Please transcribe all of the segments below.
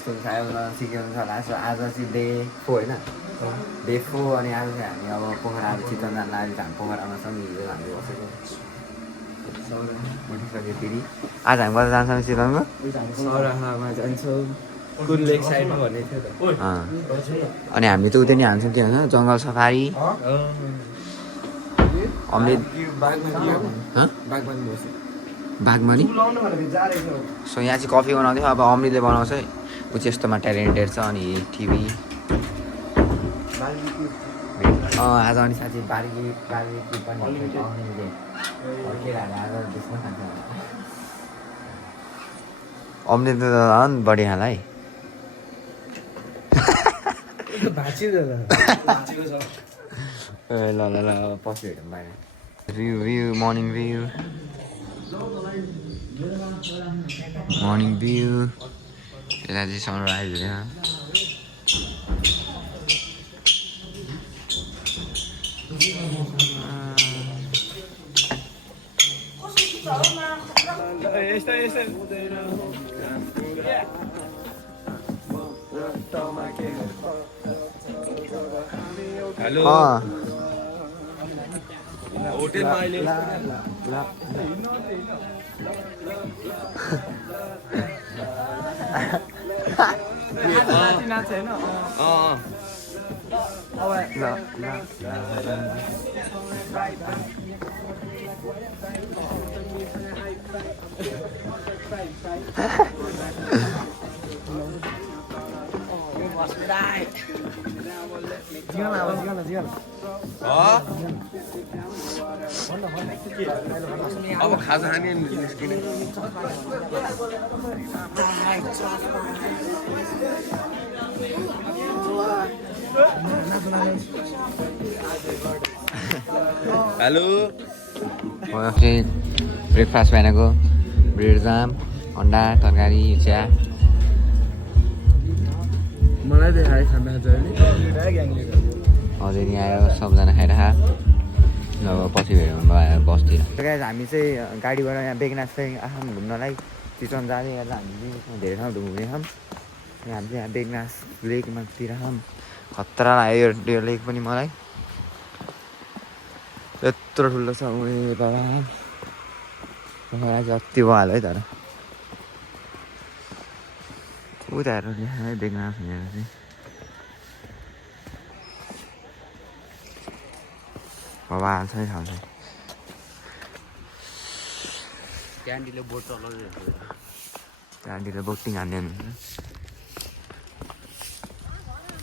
कस्तो सायद सिकाउनु छ होला सो आज चाहिँ डे 4 होइन डे 4 अनि आज चाहिँ हामी अब पोखराहरू चितवन जान लागेको हामी पोखरामा छौँ हिजो हामी बसेको उठिसक्यो फेरि आज हामी कता जान्छौँ चितवनको सौराहामा जान्छौँ कुन लेक साइडमा भन्ने थियो त अनि हामी त उतै नि हान्छौँ त्यो होइन जङ्गल सफारी अमृत बागमनी सो यहाँ चाहिँ कफी बनाउँथ्यो अब अमृतले बनाउँछ है ऊ चाहिँ यस्तोमा ट्यालेन्टेड छ अनि टिभी आज अनि साँच्चै बार्बी पनि अमृतले केराहरू आज त्यसमा खान्छ अमृत त झन् बढी खाला है ल ल ल पछि हेरौँ बाहिर भ्यू मर्निङ भ्यू यता चाहिँ सनराइज हुँदैन हेलो होटेलमा अहिले अब खाजा खाने निस्किने हेलो चाहिँ ब्रेकफास्ट बनाएको ब्रेड जाम अन्डा तरकारी चिया मलाई देखाए खाना हजुर यहाँ आयो सबजना खाइरह अब पछि भेट्यौँ बसतिर हामी चाहिँ गाडीबाट यहाँ बेगनाथ चाहिँ आफू घुम्नलाई चितवन जाँदै गर्दा हामी धेरै ठाउँ घुम्ने छौँ हामी चाहिँ यहाँ बेगनाथ लेकमातिर छौँ खतरा लाग्यो यो लेक पनि मलाई यत्रो ठुलो छ उयो बाबा चाहिँ अति भयो है तर उता हेर्नु है बेगनाथ भनेर चाहिँ बाबा छ है ठाउँ चाहिँ क्यान्डीले बोट चलाउँदै त्यहाँनिर बोटिङ हान्ने हुनुहुन्छ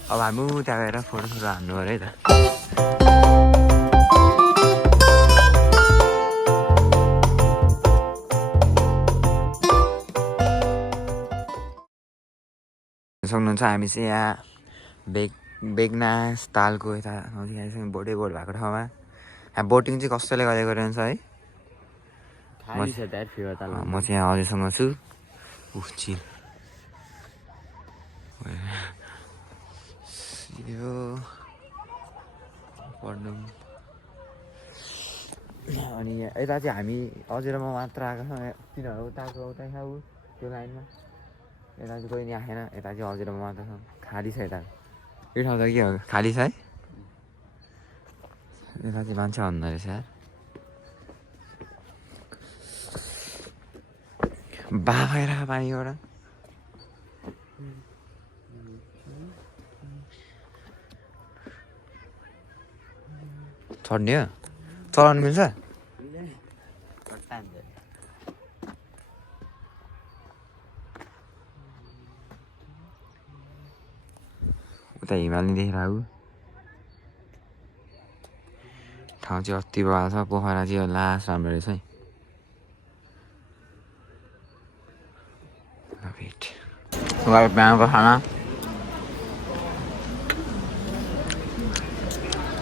अब हामी त्यहाँ गएर फोटोसोटो हान्नु पऱ्यो है त सक्नुहुन्छ हामी चाहिँ यहाँ बेगनाथ तालको यता नजिक बोटै बोट भएको ठाउँमा यहाँ बोटिङ चाहिँ कसैले गरेको रहेछ है म चाहिँ यहाँ हजुरसँग छु चिल यो पढ्नु अनि यता चाहिँ हामी हजुर म मात्र आएको छ तिनीहरू उताको उता छ ऊ त्यो लाइनमा यता चाहिँ कोही नि आएन यता चाहिँ हजुर म मात्र छ खाली छ यता यो ठाउँ त के हो खाली छ है यता चाहिँ मान्छे हुँदो रहेछ यार बाबाएर पानीबाट चढ्ने हो चलाउनु मिल्छ उता हिमालय देखेर आऊ ठाउँ चाहिँ अति बडा छ पोखरा चाहिँ लास्ट राम्रो रहेछ है बिहानको खाना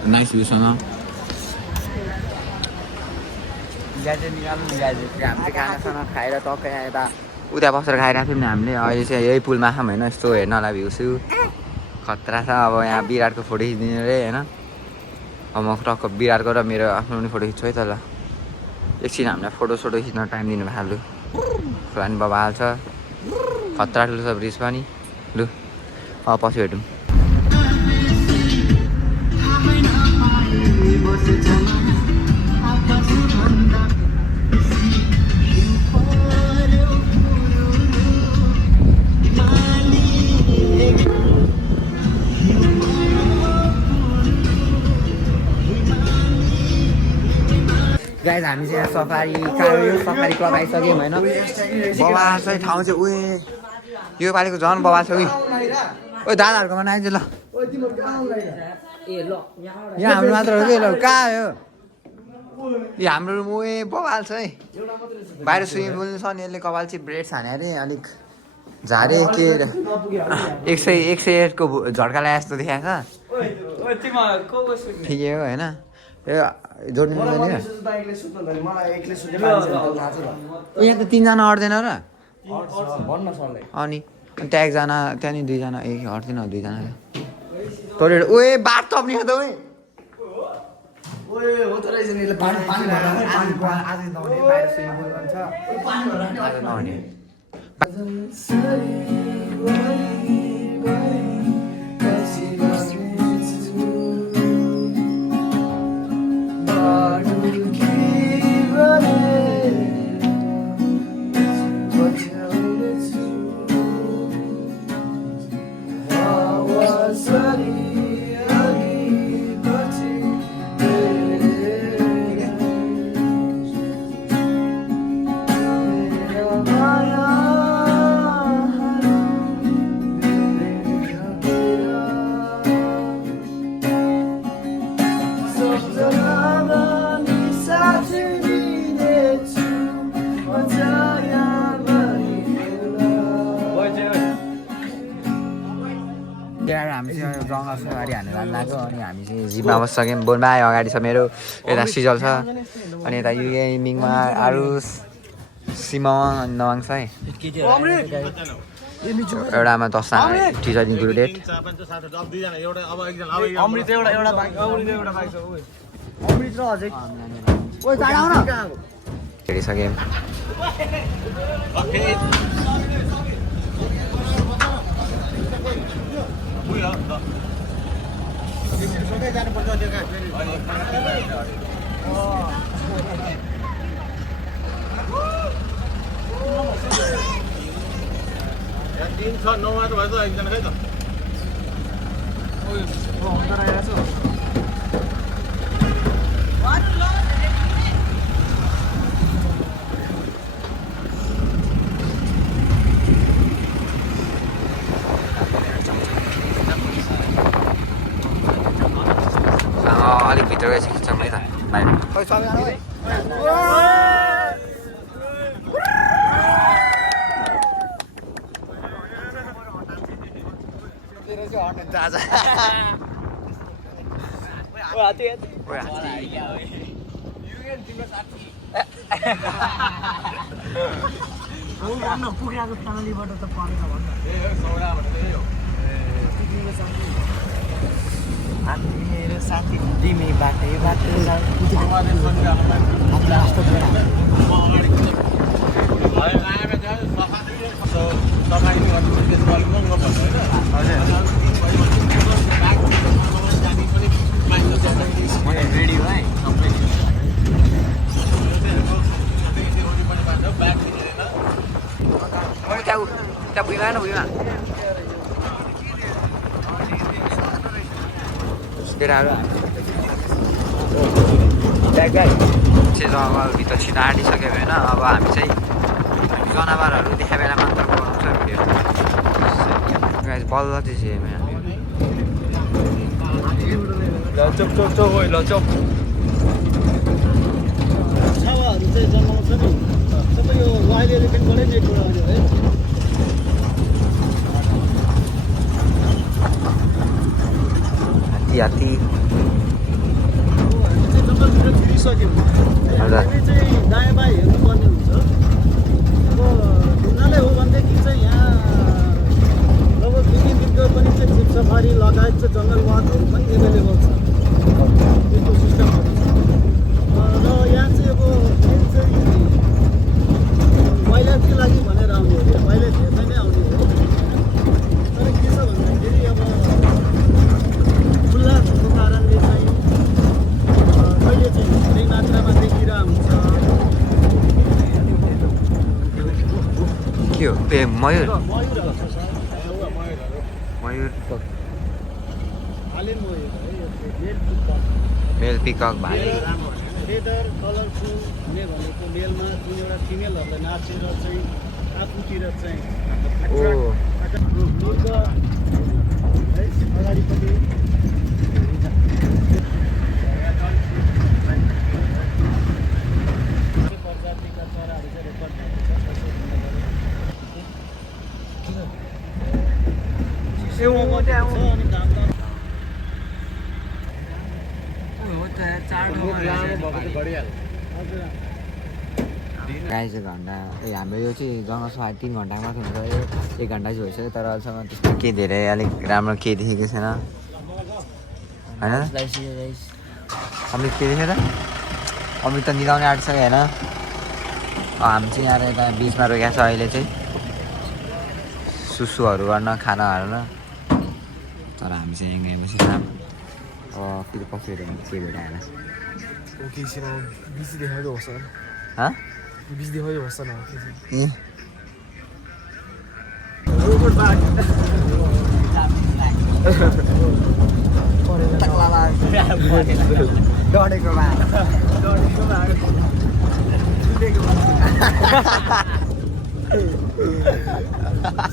नाइस भ्यूसँग हामी चाहिँ खानासाना खाएर टक्कै यता उता बसेर खाइरहेको थियौँ नि हामीले अहिले चाहिँ यही पुलमा खाऊँ होइन यस्तो हेर्नलाई भ्यूसु खतरा छ अब यहाँ विराटको फोटो खिचिदिने रे होइन अब म टक्क विराटको र मेरो आफ्नो पनि फोटो खिच्छु है त ल एकछिन हामीलाई फोटोसोटो खिच्न टाइम दिनु भएको लु फुलानी बाबा हाल्छ खतरा ठुलो छ ब्रिज पनि लु पछि भेटौँ गाइज हामी चाहिँ यहाँ सफारी सफारी क्लब आइसक्यौँ होइन बबा चाहिँ ठाउँ चाहिँ उयो यो पालिको झन् बबा छ उयो ओ दादाहरूकोमा आइज ल यहाँ हाम्रो मात्र हो कि ल कहाँ हो यो हाम्रो रुम उयो बबाल छ है बाहिर स्विमिङ पुल छ नि यसले कपाल चाहिँ ब्रेड छाने अरे अलिक झारे के 108 को झड्का लगाए जस्तो देखाएको छ ठिकै हो होइन जोड्नु मिल्दैन यहाँ त 3 जना अट्दैन र अनि त्यहाँ एकजना त्यहाँनिर 2 जना अट्दैन 2 जना तोरे ओए बात तप्ने त ओए हामी चाहिँ जङ्गल सवारी हान्न जानु लाग्यो अनि हामी चाहिँ जिपमा बसिसक्यौँ बोनमा आयो अगाडि छ मेरो यता सिजल छ अनि यता युगे मिङमा आरुस सिमङ अनि नवाङ छ है एउटामा 10 जना टिचर इन्क्लुडेड हेरिसक्यौँ अलिक भित्र गएपछि खिच्छौँ है त पुग्याएको फ्यामिलीबाट त परेन भन्दा मेरो साथी तिमी बाटै बाटो रेडी है त्यहाँ भुइँमा भुइँमा जङ्गलभित्र छिटो आँटिसक्यो होइन अब हामी चाहिँ जनावरहरू देखा बेला मात्र बनाउँछ भिडियो बल्ल चाहिँ छावाहरू चाहिँ जन्माउँछ नि सबै यो वाइल्ड एलिफेन्टबाटै नेटवर्क आउँछ है हात्ती हामी चाहिँ जङ्गलभित्र छिरिसक्यौँ हामी चाहिँ दायाँ बायाँ हेर्नुपर्ने हुन्छ अब हुनाले हो भनेदेखि चाहिँ यहाँ अब 2-3 दिनको पनि चाहिँ जिप सफारी लगायत चाहिँ जङ्गल वाकहरू पनि एभाइलेबल छ त्यस्तो सिस्टमहरू छ र यहाँ चाहिँ अब मेन चाहिँ वाइल्ड लाइफको लागि भनेर आउने हो वाइल्ड लाइफ हेर्दै नै आउने हो तर मयूर मयूरहरू छ सर एउटा मयूरहरू मयूर हाले मयूर है यो मेल पिकअप मेल पिकक भाले लेदर कलरफुल हुने भनेको मेलमा जुन एउटा फिमेलहरूलाई नाचेर चाहिँ आफूतिर चाहिँ ओ मृग है अगाडिपट्टि प्रजातिका चराहरू चाहिँ रेकर्ड भएको छ अनि दाम हजुर गाई चाहिँ घन्टा हाम्रो यो चाहिँ जङ्गल सफारी 3 घन्टामा मात्र हुन्छ यो 1 घन्टा चाहिँ भइसक्यो तर अहिलेसम्म त्यस्तो के धेरै अलिक राम्रो के देखेको छैन होइन अमित के देखेर अमित त निदाउने आँटिसक्यो होइन हामी चाहिँ यहाँ यता बिचमा रोकेको छ अहिले चाहिँ सुसुहरू गर्न खाना हाल्न तर हामी चाहिँ यहाँ बसिरहेको फेरि पछि हेऱ्यो भने के भइरहेको बिजी देखाएको होस् हाँ बिजी देखाएको होस् न डढेको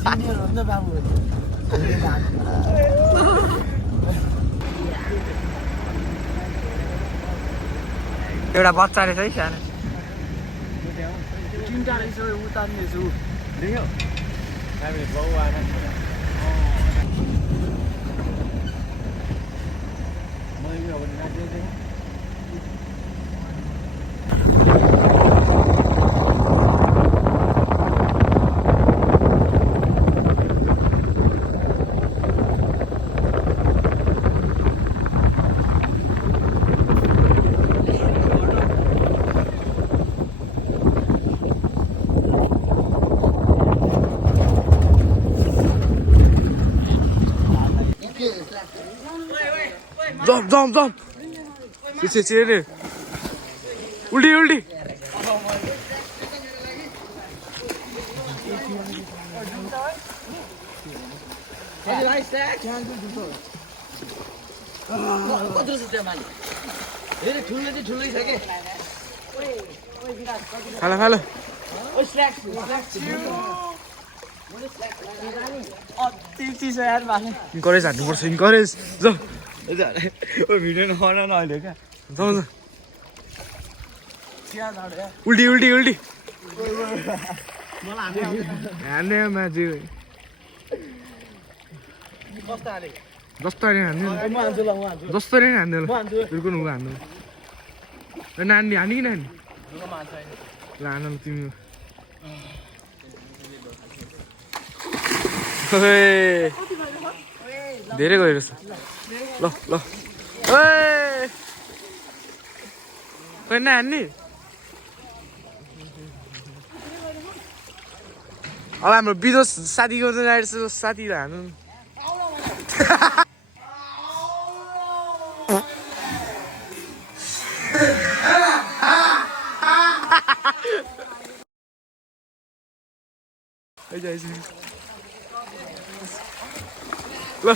सिनियर हो नि त बाबु एउटा बच्चा रहेछ है सानो तिनवटा रहेछ उतार्नेछु देख्यो जम चिरे उल्टी खाला इन्करेज हान्नुपर्छ इन्करेज जाऊ भिडियो नबना न अहिले क्या जाऊ उल्टी हान्ने मान्छे जस्तो हान्ने जस्तो हान्ने बिल्कुल हान्नु नानी हानि कि नानी ल हान तिमी धेरै गयो रहेछ ल खै नानी अब हाम्रो बिजोस साथीको साथीलाई हान्नु ल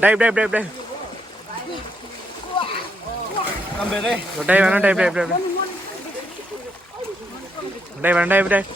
डाइभ डाइभ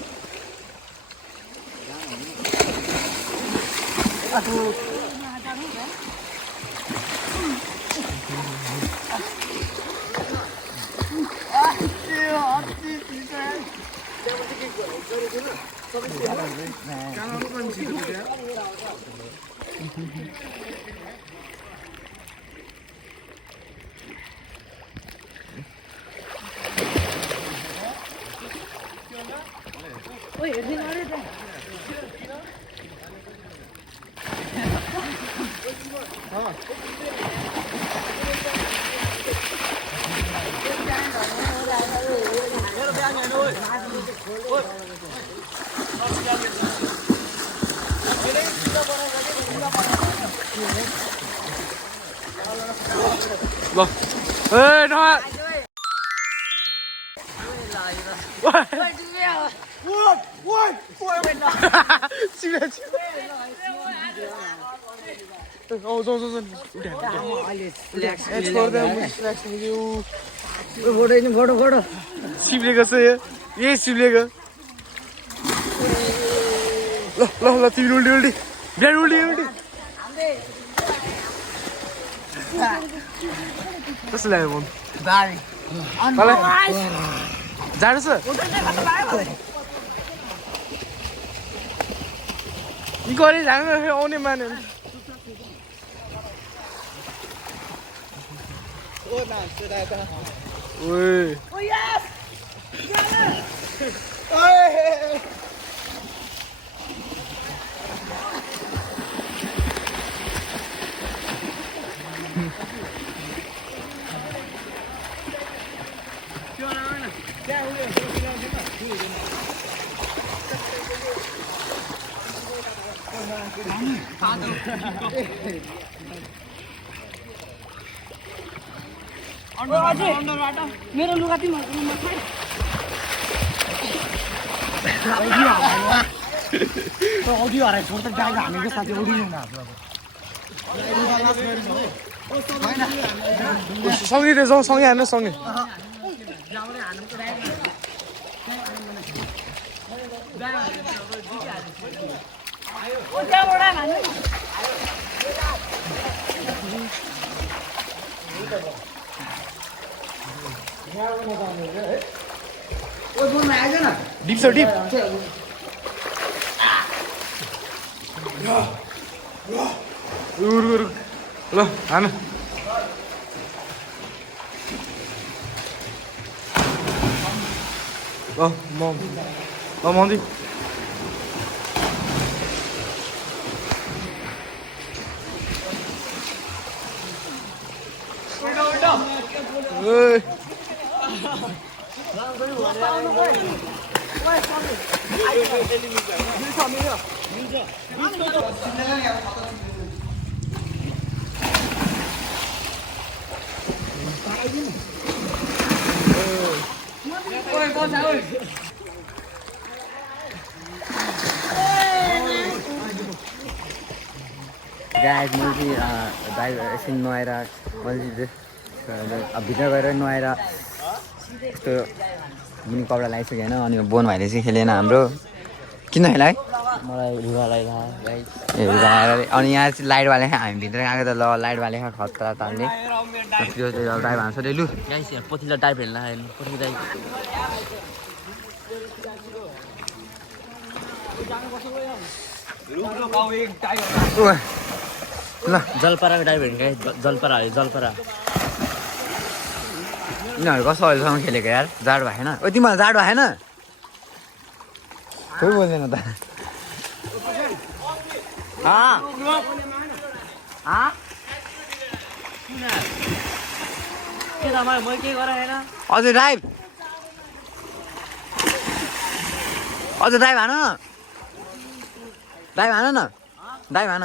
ल ए नहा सिप्लेको छ यही सिप्लेको ल ल ल तिमी उल्टी उल्टी बिहान उल्टी उल्टी कस्तो लाग्यो मन जाडो छ यी गरे जानु आउने माने मेरो लुगा तिमी सँगै जाउँ सँगै हान्नु सँगै डिप छ डिप ल हान ल मन्दी गाइस मैले चाहिँ एकछिन नुहाएर मैले भित्र गएर नुहाएर यस्तो मुनि कपडा लगाइसकेँ होइन अनि बोन भाइले चाहिँ खेलेन हाम्रो किन खेला है मलाई रुगा लाग्यो ए अनि यहाँ चाहिँ लाइट बाले हामी भित्र गएको त ल लाइट बाले खतरा तालले त्यो ड्राइभ हान्छ रे लु गाइस यहाँ पथिला टाइप हेर्न लाग्यो पथिला टाइप ल जलपराको टाइप हेर्नु गाइस जलपरा हो जलपरा यिनीहरू कस्तो अहिलेसम्म खेलेको यार जाडो भएन ओ तिमीलाई जाडो भएन कोही बोल्दैन त अझै ड्राइभ हान न ड्राइभ हान न ड्राइभ हान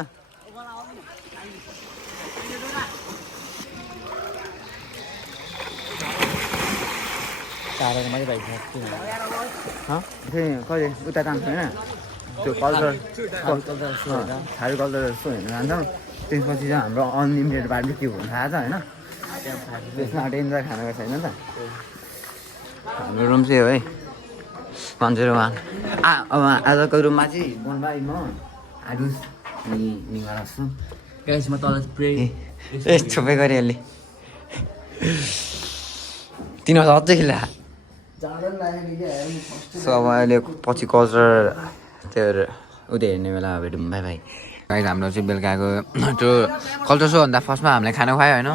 टाढाको मात्रै बाइक फेरि कहिले उता जान्छ होइन त्यो कल्चर छाडु कल्चर जस्तो हेर्नु जान्छौँ त्यसपछि चाहिँ हाम्रो अनलिमिटेड बार्बिक्यू हुन थाहा छ होइन त्यसमा डेन्जर खानाको छैन त हाम्रो रुम चाहिँ हो है 101 अब आजको रुममा चाहिँ बोनबाई म आरुस अनि निगारा छु गाइस म तल स्प्रे ए छुपै गरिहाल्ने तिनीहरू अझै खेला सो अब अहिले पछि कल्चर त्यो उदय हेर्ने बेला भेटौँ बाई बाई गाइस हाम्रो चाहिँ बेलुकाको त्यो कल्चर सोभन्दा फर्स्टमा हामीले खाना खुवायो होइन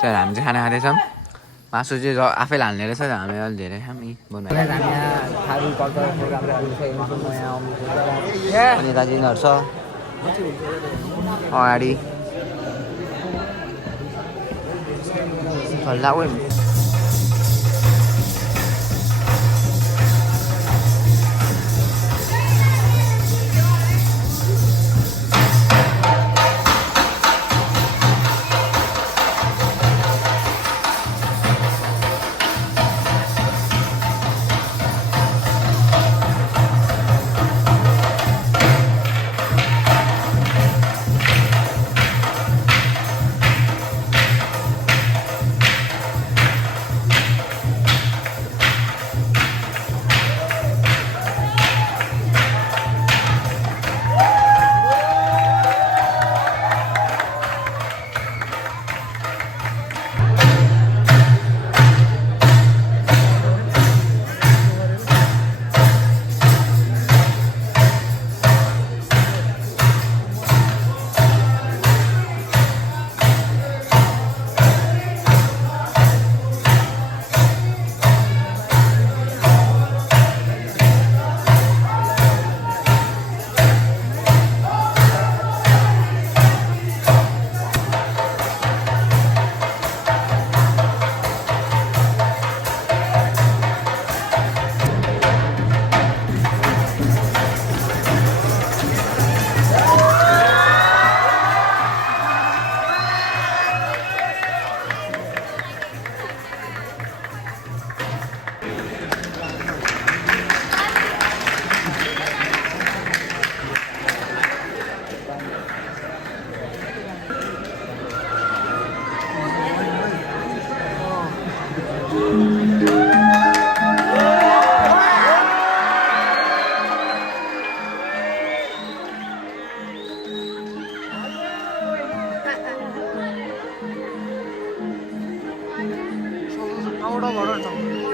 त्यहाँबाट हामी चाहिँ खाना खाँदैछौँ मासु चाहिँ आफैले हाल्ने रहेछ हामी अलिक धेरै खायौँ अनि यता दिनहरू छ अगाडि हल्ला बड़ा बड़ा ठाउँ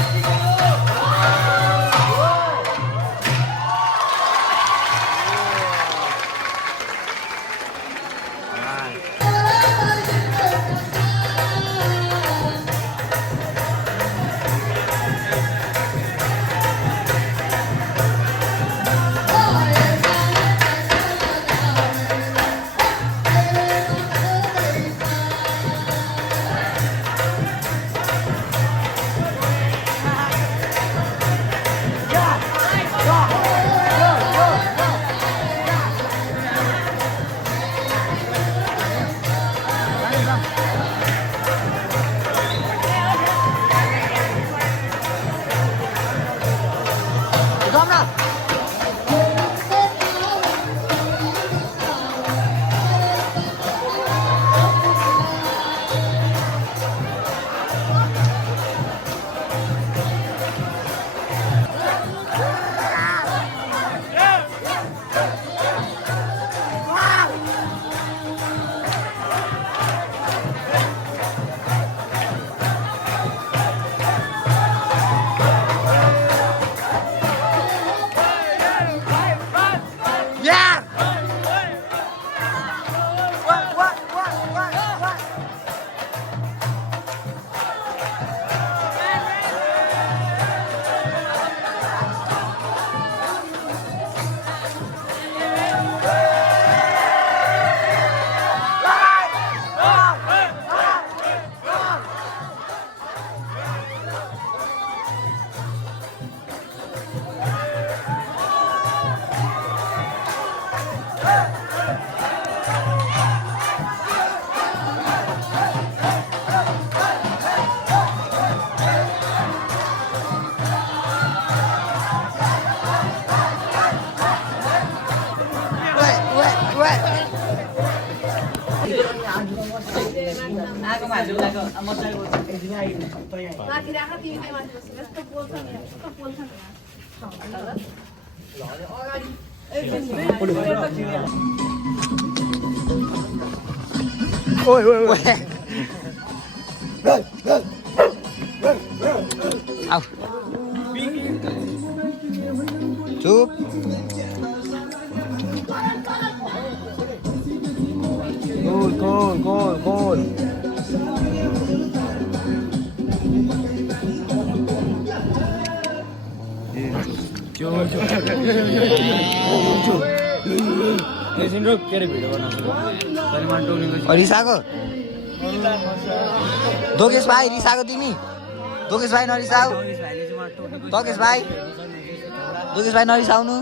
Let's go! माथि राख तिमी चाहिँ माथि बस्नु यस्तो बोल्छ नि यस्तो बोल्छ नि ओइ ओइ ओइ आउ चुप गोल रिसाको दोकेश भाइ रिसाको तिमी दोकेश भाइ नरिसाऊ दोकेश भाइ नरिसाउनु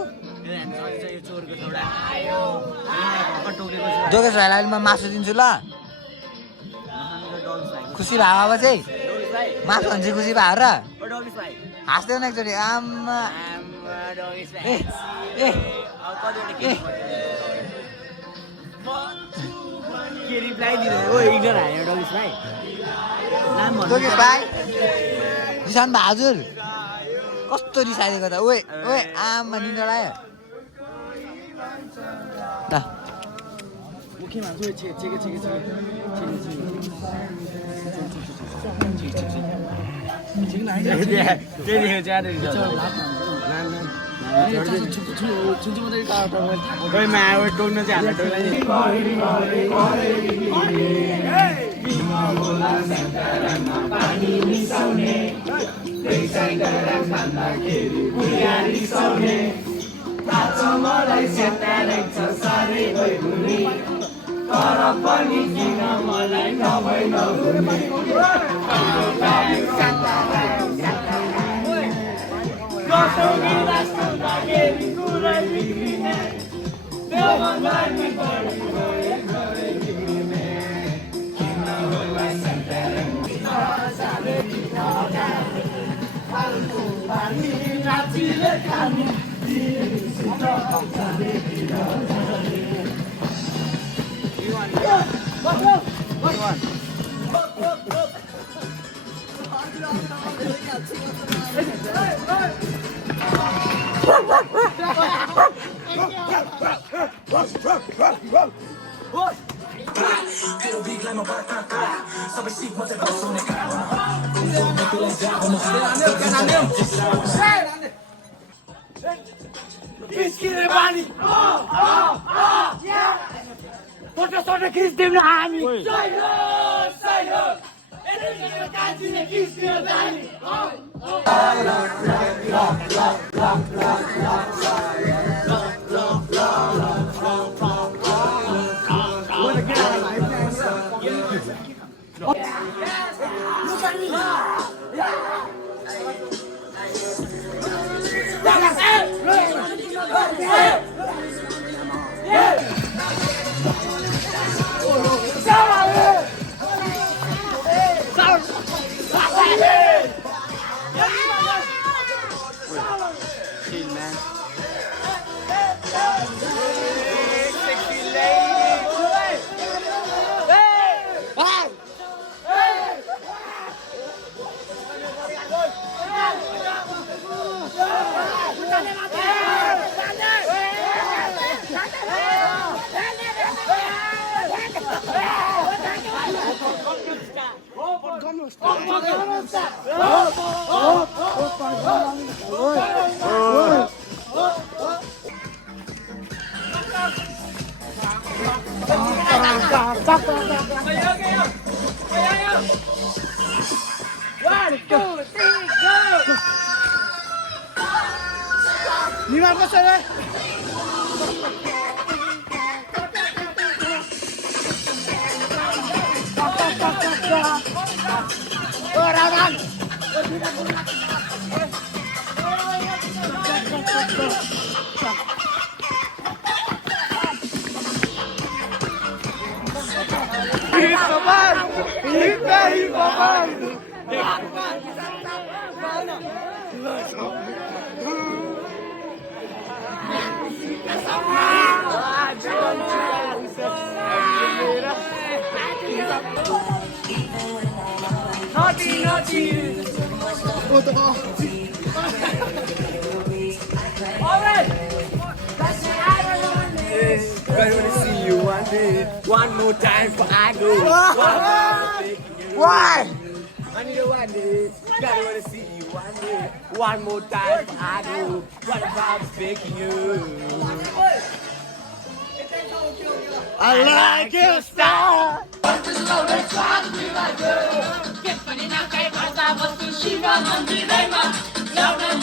दोकेश भाइलाई म मासु दिन्छु ल खुसी भयो अब चाहिँ मासु हुन्छ खुसी भयो र हाँस्दैन एकचोटि आमा दोकेश भाइ रिसाउनु भयो हजुर कस्तो रिसाइदिएको त ओए ओए आमा निन्द्रा लाग्यो ल I wanna see you one day, one more time for I go. Why? I need a one day, gotta wanna see you one day, one more time for I go. What about faking you? I like your style. के पनि नखाइ भाषा वस्तु शिव मन्दिरैमा ल्याउन